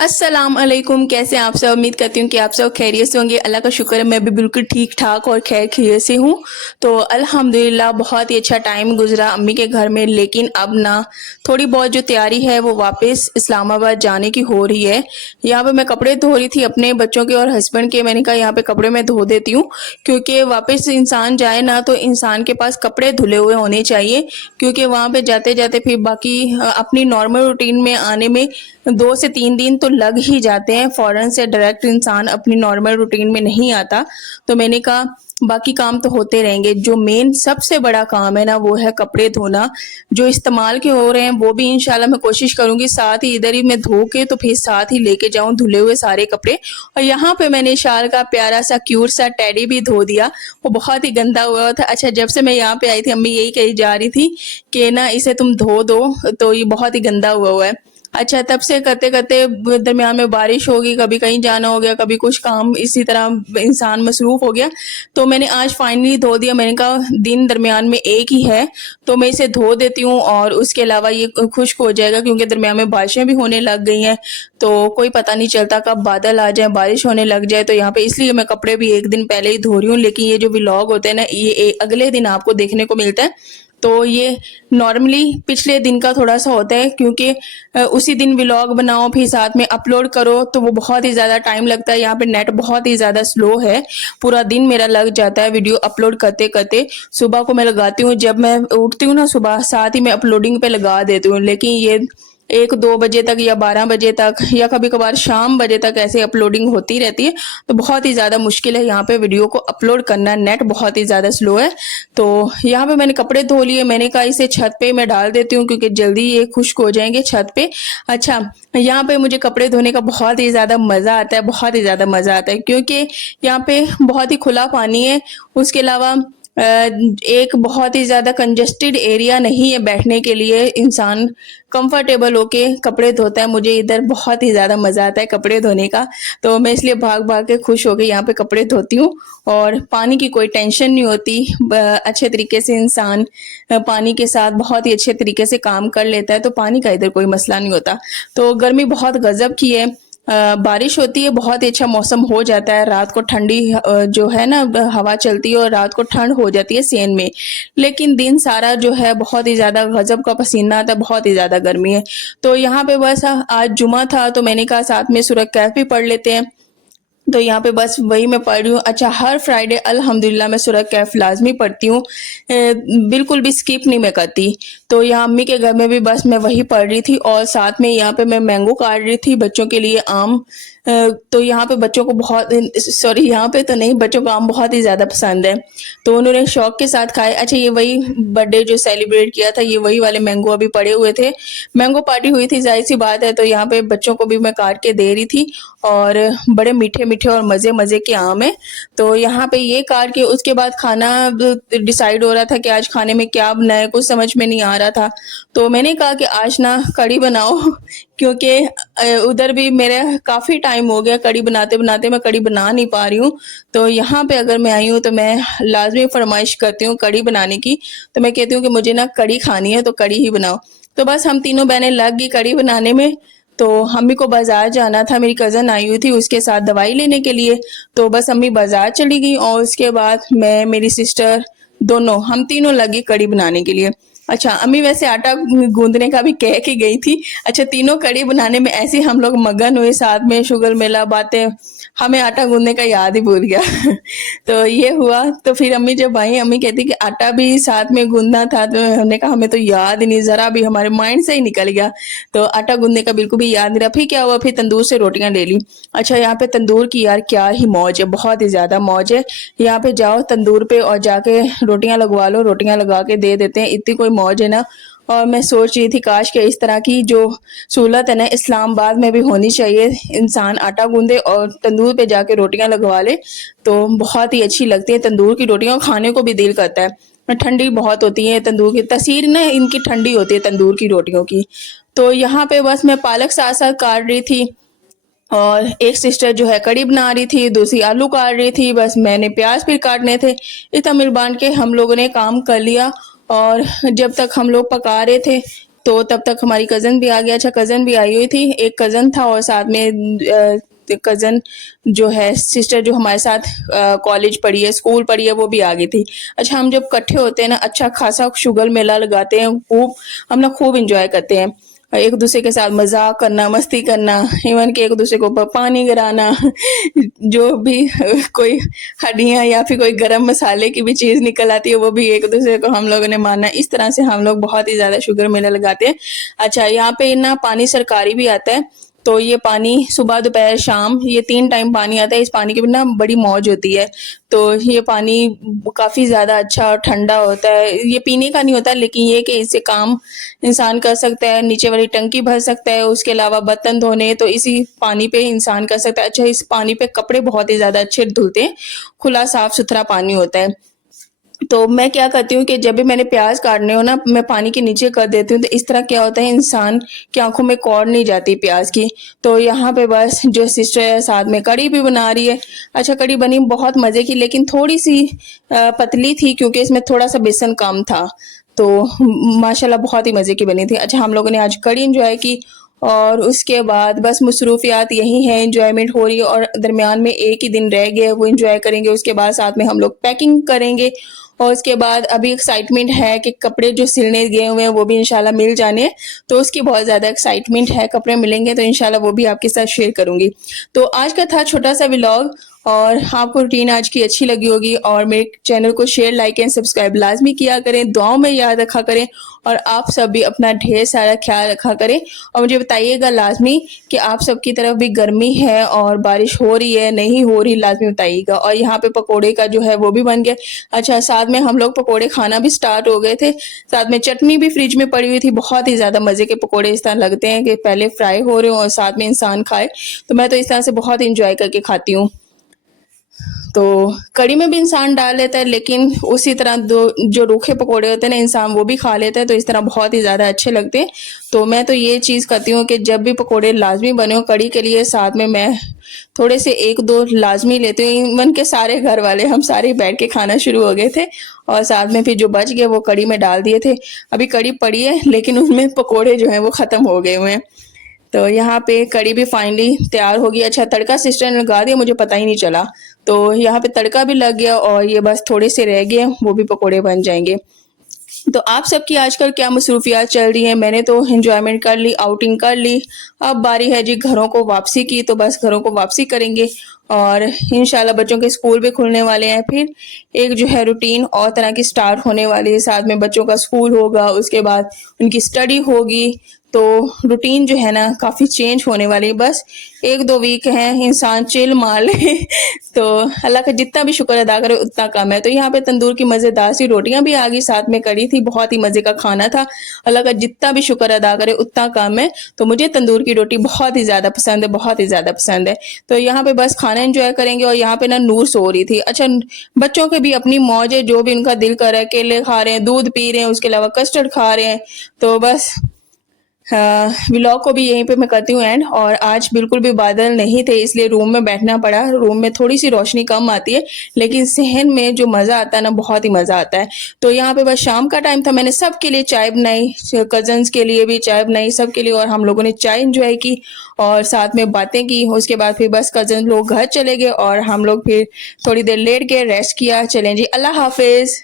अस्सलाम अलैकुम। कैसे हैं आप सब? उम्मीद करती हूँ कि आप सब खैरियत से होंगे। अल्लाह का शुक्र है मैं भी बिल्कुल ठीक ठाक और खैर खैरियत से हूँ। तो अल्हम्दुलिल्लाह बहुत ही अच्छा टाइम गुजरा अम्मी के घर में। लेकिन अब ना थोड़ी बहुत जो तैयारी है वो वापस इस्लामाबाद जाने की हो रही है। यहाँ पे मैं कपड़े धो रही थी अपने बच्चों के और हस्बैंड के। मैंने कहा यहाँ पे कपड़े मैं धो देती हूँ, क्योंकि वापस इंसान जाए ना तो इंसान के पास कपड़े धुले हुए होने चाहिए, क्योंकि वहाँ पे जाते जाते फिर बाकी अपनी नॉर्मल रूटीन में आने में 2 से 3 दिन तो लग ही जाते हैं। फौरन से डायरेक्ट इंसान अपनी नॉर्मल रूटीन में नहीं आता। तो मैंने कहा बाकी काम तो होते रहेंगे, जो मेन सबसे बड़ा काम है ना वो है कपड़े धोना। जो इस्तेमाल के हो रहे हैं वो भी इंशाल्लाह मैं कोशिश करूंगी साथ ही इधर ही मैं धो के तो फिर साथ ही लेके जाऊं धुले हुए सारे कपड़े। और यहाँ पे मैंने शाल का प्यारा सा क्यूट सा टेडी भी धो दिया। वो बहुत ही गंदा हुआ था। अच्छा, जब से मैं यहाँ पे आई थी अम्मी यही कही जा रही थी कि ना इसे तुम धो दो, तो ये बहुत ही गंदा हुआ है। अच्छा, तब से करते करते दरमियान में बारिश होगी, कभी कहीं जाना हो गया, कभी कुछ काम, इसी तरह इंसान मसरूफ हो गया। तो मैंने आज फाइनली धो दिया। मैंने कहा दिन दरमियान में एक ही है तो मैं इसे धो देती हूँ और उसके अलावा ये खुश्क हो जाएगा, क्योंकि दरमियान में बारिशें भी होने लग गई हैं। तो कोई पता नहीं चलता कब बादल आ जाए, बारिश होने लग जाए। तो यहाँ पे इसलिए मैं कपड़े भी एक दिन पहले ही धो रही हूँ। लेकिन ये जो व्लॉग होते हैं ना ये अगले दिन आपको देखने को मिलता है। तो ये नॉर्मली पिछले दिन का थोड़ा सा होता है, क्योंकि उसी दिन व्लॉग बनाओ फिर साथ में अपलोड करो तो वो बहुत ही ज़्यादा टाइम लगता है। यहाँ पे नेट बहुत ही ज़्यादा स्लो है, पूरा दिन मेरा लग जाता है वीडियो अपलोड करते करते। सुबह को मैं लगाती हूँ, जब मैं उठती हूँ ना सुबह साथ ही मैं अपलोडिंग पे लगा देती हूँ। लेकिन ये 1-2 बजे तक या 12 बजे तक या कभी कभार शाम बजे तक ऐसे अपलोडिंग होती रहती है। तो बहुत ही ज़्यादा मुश्किल है यहाँ पे वीडियो को अपलोड करना, नेट बहुत ही ज़्यादा स्लो है। तो यहाँ पे मैंने कपड़े धो लिए। मैंने कहा इसे छत पे मैं डाल देती हूँ, क्योंकि जल्दी ये खुश्क हो जाएंगे छत पे। अच्छा, यहाँ पे मुझे कपड़े धोने का बहुत ही ज़्यादा मज़ा आता है, बहुत ही ज़्यादा मज़ा आता है, क्योंकि यहाँ पे बहुत ही खुला पानी है। उसके अलावा एक बहुत ही ज़्यादा कंजेस्टेड एरिया नहीं है बैठने के लिए, इंसान कंफर्टेबल होके कपड़े धोता है। मुझे इधर बहुत ही ज़्यादा मज़ा आता है कपड़े धोने का। तो मैं इसलिए भाग भाग के खुश होके यहाँ पे कपड़े धोती हूँ और पानी की कोई टेंशन नहीं होती। अच्छे तरीके से इंसान पानी के साथ बहुत ही अच्छे तरीके से काम कर लेता है, तो पानी का इधर कोई मसला नहीं होता। तो गर्मी बहुत गजब की है। बारिश होती है, बहुत ही अच्छा मौसम हो जाता है। रात को ठंडी जो है ना हवा चलती है और रात को ठंड हो जाती है सेन में। लेकिन दिन सारा जो है बहुत ही ज़्यादा गजब का पसीना आता है, बहुत ही ज़्यादा गर्मी है। तो यहाँ पे बस आज जुमा था तो मैंने कहा साथ में सूरह कैफ भी पढ़ लेते हैं। तो यहाँ पे बस वही मैं पढ़ रही हूँ। अच्छा, हर फ्राइडे अल्हम्दुलिल्लाह मैं सूरह कैफ लाजमी पढ़ती हूँ, बिल्कुल भी स्किप नहीं मैं करती। तो यहाँ अम्मी के घर में भी बस मैं वही पढ़ रही थी और साथ में यहाँ पे मैं मैंगो काट रही थी बच्चों के लिए, आम। तो यहाँ पे बच्चों को बहुत, सॉरी यहाँ पे तो नहीं, बच्चों को आम बहुत ही ज़्यादा पसंद है तो उन्होंने शौक के साथ खाए। अच्छा, ये वही बर्थडे जो सेलिब्रेट किया था, ये वही वाले मैंगो अभी पड़े हुए थे। मैंगो पार्टी हुई थी, जाहिर सी बात है, तो यहाँ पे बच्चों को भी मैं काट के दे रही थी। और बड़े मीठे मीठे और मज़े मज़े के आम है। तो यहाँ पे ये काट के उसके बाद खाना डिसाइड हो रहा था कि आज खाने में क्या बनाए, कुछ समझ में नहीं आ रहा था। तो मैंने कहा कि आज ना कढ़ी बनाओ क्योंकि उधर भी मेरा काफ़ी टाइम हो गया कढ़ी बनाते बनाते, मैं कढ़ी बना नहीं पा रही हूँ। तो यहाँ पे अगर मैं आई हूँ तो मैं लाजमी फरमाइश करती हूँ कढ़ी बनाने की। तो मैं कहती हूँ कि मुझे ना कढ़ी खानी है तो कढ़ी ही बनाओ। तो बस हम तीनों बहनें लग गई कढ़ी बनाने में। तो अम्मी को बाजार जाना था, मेरी कज़न आई हुई थी उसके साथ दवाई लेने के लिए। तो बस अम्मी बाजार चली गई और उसके बाद मैं, मेरी सिस्टर, दोनों हम तीनों लगी कढ़ी बनाने के लिए। अच्छा, अम्मी वैसे आटा गूंदने का भी कह के गई थी। अच्छा, तीनों कढ़ी बनाने में ऐसे हम लोग मगन हुए, साथ में शुगर मेला बातें, हमें आटा गूंदने का याद ही भूल गया तो ये हुआ। तो फिर अम्मी जब आई, अम्मी कहती कि आटा भी साथ में गूंदना था। तो हमने कहा हमें तो याद ही नहीं, ज़रा भी हमारे माइंड से ही निकल गया। तो आटा गूंदने का बिल्कुल भी याद नहीं रहा। फिर क्या हुआ, फिर तंदूर से रोटियां ले ली। अच्छा, यहाँ पे तंदूर की यार क्या ही मौज है, बहुत ही ज़्यादा मौज है। यहाँ पे जाओ तंदूर पे और जाके रोटियां लगवा लो, रोटियां लगा के दे देते हैं, इतनी कोई मौज है ना। और मैं सोच रही थी काश के इस तरह की जो सहूलत है ना इस्लामाबाद में भी होनी चाहिए, इंसान आटा गूंदे और तंदूर पे जाके रोटियां लगवा ले तो बहुत ही अच्छी लगती है तंदूर की रोटियां, और खाने को भी दिल करता है। ठंडी बहुत होती है तंदूर की, तसीर ना इनकी ठंडी होती है तंदूर की रोटियों की। तो यहाँ पे बस मैं पालक साथ साथ काट रही थी और एक सिस्टर जो है कड़ी बना रही थी, दूसरी आलू काट रही थी, बस मैंने प्याज भी काटने थे। इतना मिल बांट के हम लोगों ने काम कर लिया। और जब तक हम लोग पका रहे थे तो तब तक हमारी कज़न भी आ गया। अच्छा, कज़न भी आई हुई थी, एक कज़न था और साथ में कज़न जो है सिस्टर जो हमारे साथ कॉलेज पढ़ी है, स्कूल पढ़ी है, वो भी आ गई थी। अच्छा, हम जब इकट्ठे होते हैं ना, अच्छा खासा शुगर मेला लगाते हैं, खूब हम लोग खूब एंजॉय करते हैं। एक दूसरे के साथ मजाक करना, मस्ती करना, इवन कि एक दूसरे के ऊपर पानी गिराना जो भी कोई हड्डियां या फिर कोई गरम मसाले की भी चीज निकल आती है वो भी एक दूसरे को हम लोगों ने मारना। इस तरह से हम लोग बहुत ही ज्यादा शुगर मेला लगाते हैं। अच्छा, यहाँ पे ना पानी सरकारी भी आता है, तो ये पानी सुबह दोपहर शाम ये 3 टाइम पानी आता है। इस पानी की भी ना बड़ी मौज होती है। तो ये पानी काफ़ी ज़्यादा अच्छा और ठंडा होता है। ये पीने का नहीं होता, लेकिन ये कि इससे काम इंसान कर सकता है, नीचे वाली टंकी भर सकता है, उसके अलावा बर्तन धोने तो इसी पानी पे इंसान कर सकता है। अच्छा, इस पानी पे कपड़े बहुत ही ज़्यादा अच्छे धुलते हैं, खुला साफ-सुथरा पानी होता है। तो मैं क्या करती हूँ कि जब भी मैंने प्याज काटने हो ना, मैं पानी के नीचे कर देती हूँ, तो इस तरह क्या होता है इंसान की आंखों में कौड़ नहीं जाती प्याज की। तो यहाँ पे बस जो सिस्टर है साथ में कड़ी भी बना रही है। अच्छा, कड़ी बनी बहुत मज़े की, लेकिन थोड़ी सी पतली थी क्योंकि इसमें थोड़ा सा बेसन कम था। तो माशाल्लाह बहुत ही मज़े की बनी थी। अच्छा, हम लोगों ने आज कड़ी इंजॉय की और उसके बाद बस मसरूफियात यही हैं, इंजॉयमेंट हो रही है और दरमियान में एक ही दिन रह गया है, वो इंजॉय करेंगे। उसके बाद साथ में हम लोग पैकिंग करेंगे और उसके बाद अभी एक्साइटमेंट है कि कपड़े जो सिलने गए हुए हैं वो भी इंशाल्लाह मिल जाने हैं, तो उसकी बहुत ज़्यादा एक्साइटमेंट है। कपड़े मिलेंगे तो इंशाल्लाह वो भी आपके साथ शेयर करूँगी। तो आज का था छोटा सा व्लॉग और आपको रूटीन आज की अच्छी लगी होगी और मेरे चैनल को शेयर, लाइक एंड सब्सक्राइब लाजमी किया करें, दुआओं में याद रखा करें और आप सब भी अपना ढेर सारा ख्याल रखा करें और मुझे बताइएगा लाजमी कि आप सबकी तरफ भी गर्मी है और बारिश हो रही है, नहीं हो रही, लाजमी बताइएगा। और यहाँ पे पकोड़े का जो है वो भी बन गया। अच्छा, साथ में हम लोग पकोड़े खाना भी स्टार्ट हो गए थे, साथ में चटनी भी फ्रिज में पड़ी हुई थी। बहुत ही ज़्यादा मज़े के पकोड़े इस तरह लगते हैं कि पहले फ्राई हो रहे हो और साथ में इंसान खाए, तो मैं तो इस तरह से बहुत इंजॉय करके खाती हूँ। तो कड़ी में भी इंसान डाल लेता है, लेकिन उसी तरह दो जो रूखे पकोड़े होते हैं ना इंसान वो भी खा लेता है, तो इस तरह बहुत ही ज़्यादा अच्छे लगते हैं। तो मैं तो ये चीज़ करती हूँ कि जब भी पकोड़े लाजमी बने हो कड़ी के लिए, साथ में मैं थोड़े से 1-2 लाजमी लेती हूँ। इवन के सारे घर वाले हम सारे बैठ के खाना शुरू हो गए थे और साथ में फिर जो बच गए वो कड़ी में डाल दिए थे। अभी कड़ी पड़ी है लेकिन उसमें पकोड़े जो हैं वो ख़त्म हो गए हुए हैं। तो यहाँ पे कड़ी भी फाइनली तैयार हो गई। अच्छा, तड़का सिस्टर ने लगा दिया, मुझे पता ही नहीं चला। तो यहाँ पे तड़का भी लग गया और ये बस थोड़े से रह गए, वो भी पकोड़े बन जाएंगे। तो आप सबकी आजकल क्या मसरूफियात चल रही हैं? मैंने तो एंजॉयमेंट कर ली, आउटिंग कर ली, अब बारी है जी घरों को वापसी की, तो बस घरों को वापसी करेंगे और इंशाल्लाह बच्चों के स्कूल भी खुलने वाले हैं। फिर एक जो है रूटीन और तरह की स्टार्ट होने वाली है, साथ में बच्चों का स्कूल होगा, उसके बाद उनकी स्टडी होगी, तो रूटीन जो है ना काफ़ी चेंज होने वाली है। बस 1-2 वीक हैं, इंसान चिल मार ले तो अल्लाह का जितना भी शुक्र अदा करे उतना कम है। तो यहाँ पे तंदूर की मज़ेदार सी रोटियां भी आ गई, साथ में कड़ी थी, बहुत ही मज़े का खाना था। अल्लाह का जितना भी शुक्र अदा करे उतना कम है। तो मुझे तंदूर की रोटी बहुत ही ज़्यादा पसंद है, बहुत ही ज़्यादा पसंद है। तो यहाँ पे बस खाना एंजॉय करेंगे और यहाँ पे ना नूर सो रही थी। अच्छा, बच्चों के भी अपनी मौज है, जो भी उनका दिल कर रहा है, केले खा रहे हैं, दूध पी रहे हैं, उसके अलावा कस्टर्ड खा रहे हैं। तो बस व्लॉग को भी यहीं पे मैं करती हूँ एंड। और आज बिल्कुल भी बादल नहीं थे, इसलिए रूम में बैठना पड़ा। रूम में थोड़ी सी रोशनी कम आती है, लेकिन सहन में जो मज़ा आता है ना, बहुत ही मज़ा आता है। तो यहाँ पे बस शाम का टाइम था, मैंने सबके लिए चाय बनाई, कजन्स के लिए भी चाय बनाई, सबके लिए, और हम लोगों ने चाय इंजॉय की और साथ में बातें की। उसके बाद फिर बस कजन लोग घर चले गए और हम लोग फिर थोड़ी देर लेट गए, रेस्ट किया। चलें जी, अल्लाह हाफिज़।